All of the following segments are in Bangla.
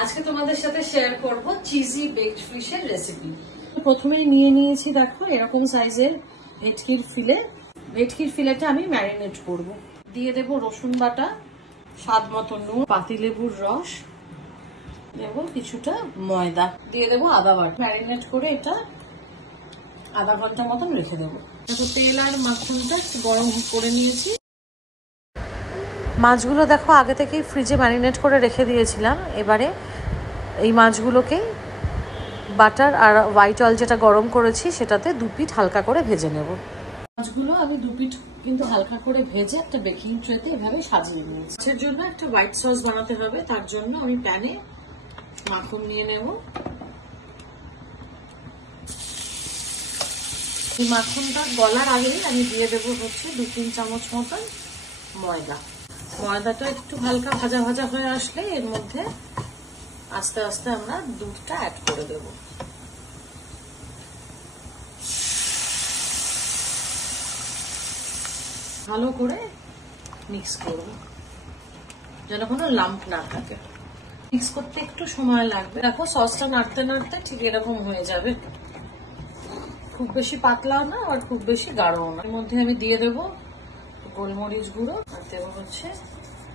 আজকে তোমাদের সাথে শেয়ার করব চিজি বেকড ফিশের রেসিপি। প্রথমেই নিয়ে নিয়েছি দেখো এরকম সাইজের ভেটকির ফিলে। ভেটকির ফিলেটা আমি ম্যারিনেট করব। দিয়ে দেব রসুন বাটা, স্বাদ মতো নুন, পাতিলেবুর রস, দেব কিছুটা ময়দা, দিয়ে দেবো আদা বাটা। ম্যারিনেট করে এটা আধা ঘন্টা মতন রেখে দেবো। দেখো তেল আর মাখনটা একটু গরম করে নিয়েছি। মাছগুলো দেখো আগে থেকেই ফ্রিজে ম্যারিনেট করে রেখে দিয়েছিলাম। এবারে এই মাছগুলোকে বাটার আর হোয়াইট অয়েল যেটা গরম করেছি সেটাতে 2 পিঠ হালকা করে ভেজে নেব। মাছগুলো আমি 2 পিঠ কিন্তু হালকা করে ভেজে একটা বেকিং ট্রেতে এভাবে সাজিয়ে নিয়েছি। মাছের জন্য একটা হোয়াইট সস বানাতে হবে, তার জন্য আমি প্যানে মাখন নিয়ে নেব। এই মাখনটা গলার আগেই আমি দিয়ে দেবো হচ্ছে 2-3 চামচ মতন ময়দা। ময়দাটা একটু হালকা ভাজা ভাজা হয়ে আসলে এর মধ্যে আস্তে আস্তে আমরা দুধটা অ্যাড করে দেব। ভালো করে মিক্স করব যেন কোনো লাম্প না থাকে। মিক্স করতে একটু সময় লাগবে। দেখো সসটা নাড়তে নাড়তে ঠিক এরকম হয়ে যাবে, খুব বেশি পাতলাও না আর খুব বেশি গাঢ়ও না। এর মধ্যে আমি দিয়ে দেবো গোলমরিচ গুঁড়ো আর দেবো হচ্ছে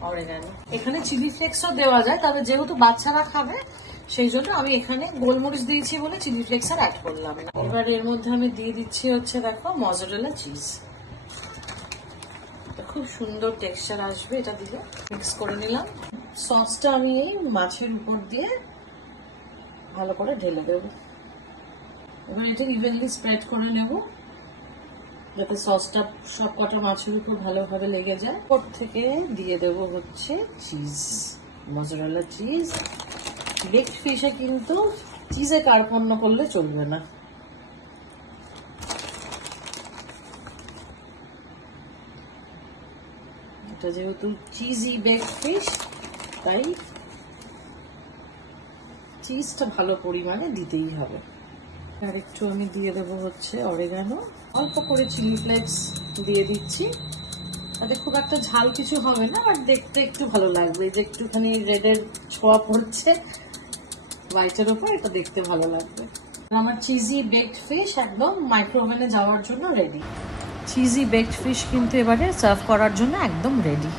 অরিগানো। এখানে চিলি ফ্লেক্সও দেওয়া যায়, তবে যেহেতু বাচ্চারা খাবে সেই জন্য আমি এখানে গোলমরিচ দিয়েছি বলে চিলি ফ্লেক্স আর অ্যাড করলাম না। এবার এর মধ্যে আমি দিয়ে দিচ্ছি হচ্ছে দেখো মজারেলা চিজ। খুব সুন্দর টেক্সচার আসবে এটা দিলে। মিক্স করে নিলাম। সসটা আমি এই মাছের উপর দিয়ে ভালো করে ঢেলে দেব। এবার এটা ইভেনলি স্প্রেড করে নেব যাতে সসটা সব কটা মাছের উপর ভালোভাবে লেগে যায়। উপর থেকে দিয়ে দেব হচ্ছে চিজ, মজারেলা চিজ। বেকড ফিশে কিন্তু চিজে কার্পণ্য করলে চলবে না। এটা যেহেতু চিজি বেকড ফিশ তাই চিজটা ভালো পরিমাণে দিতেই হবে। আর একটু আমি দিয়ে দেবো হচ্ছে অরিগানো, অল্প করে চিলি ফ্লেক্স দিয়ে দিচ্ছি। তাতে খুব একটা ঝাল কিছু হবে না, আর দেখতে একটু ভালো লাগবে। যে একটুখানি রেডের ছোঁয়া পড়ছে হোয়াইটের উপর, এটা দেখতে ভালো লাগবে। আমার চিজি বেকড ফিশ একদম মাইক্রোওভেনে যাওয়ার জন্য রেডি। চিজি বেকড ফিশ কিন্তু এবারে সার্ভ করার জন্য একদম রেডি।